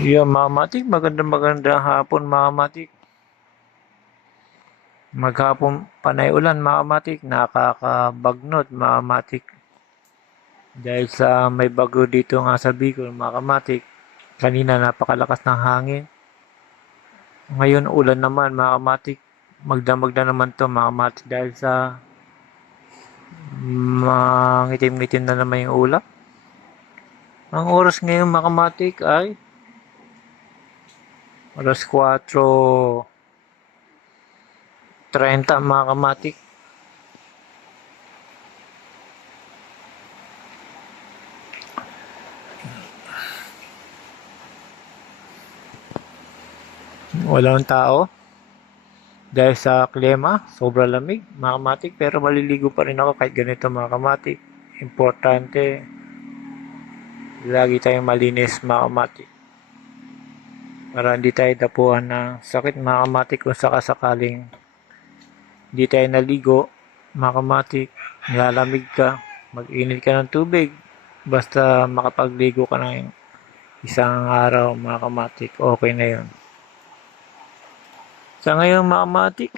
Yo, Mamatik, magandang magandang hapon, Mamatik. Maghapon panay ulan, Mamatik. Nakakabagnot, Mamatik. Dahil sa may bago dito nga sa Bicol, Mamatik. Kanina napakalakas ng hangin. Ngayon ulan naman, Mamatik. Magdamag na naman to, Mamatik. Dahil sa mangitim-ngitim na naman yung ulap. Ang oras ngayon, Makamatik, ay alas 4.30 mga kamatik. Walang tao. Dahil sa klima, sobrang lamig, mga kamatik. Pero maliligo pa rin ako kahit ganito mga kamatik. Importante, lagi tayong malinis mga kamatik para hindi tayo dapuhan ng sakit mga kamatik kung sakasakaling hindi tayo naligo mga kamatik nilalamig ka mag-init ka ng tubig basta makapagligo ka ng isang araw mga kamatik okay na yun. Sa ngayon mga kamatik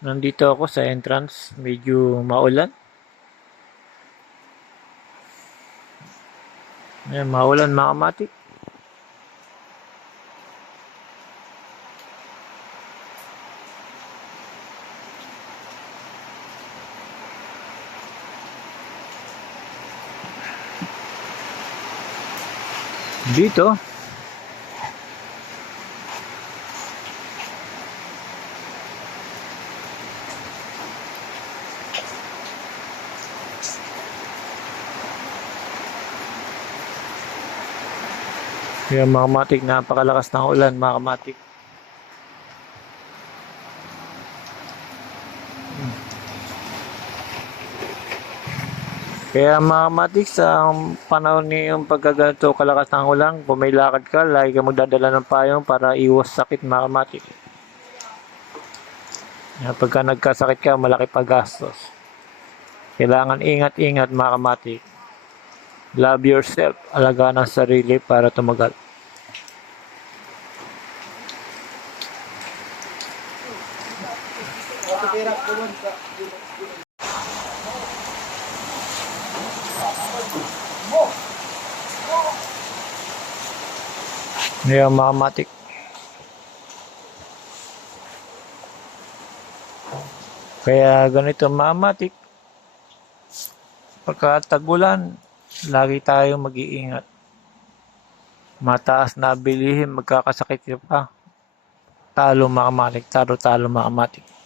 nandito ako sa entrance medyo maulan. Ayan, maulan mga Dito. Yung mga kamatik, napakalakas ng ulan, mga kamatik. Kaya mga kamatik, sa panahon ngayong pagkaganto kalakas ng ulan, kung may lakad ka, lagi ka magdadala ng payong para iwas sakit mga. Kaya Pagka nagkasakit ka, malaki paggastos. Kailangan ingat-ingat mga. Love yourself, alagaan ang sarili para tumagal. Ngayon mga kamatik. Kaya ganito mga kamatik. Pagka tagulan, lagi tayong mag-iingat. Mataas na bilihin, magkakasakit ka pa. Talo mga kamatik, talo talo mga.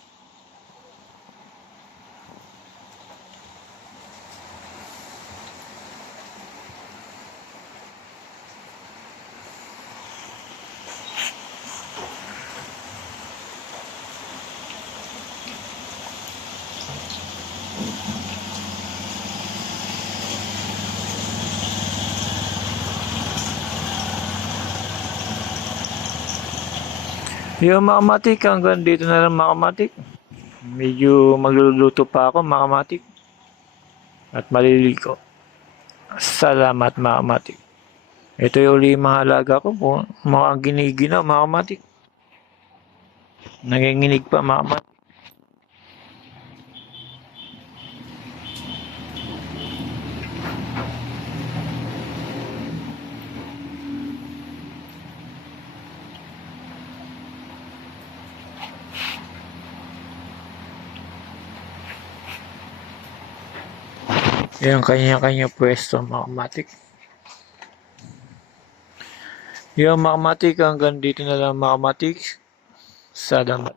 Yung mga kamatik, hanggang dito na lang mga kamatik. Medyo magluluto pa ako mga kamatik. At maliligo. Salamat mga kamatik. Ito yung uli mga halaga ko. Mga giniginaw mga kamatik. Nanginginig pa mga kamatik. yung kanya-kanya pwesto makamatik yung ya, makamatik hanggang dito na lang mga sa damat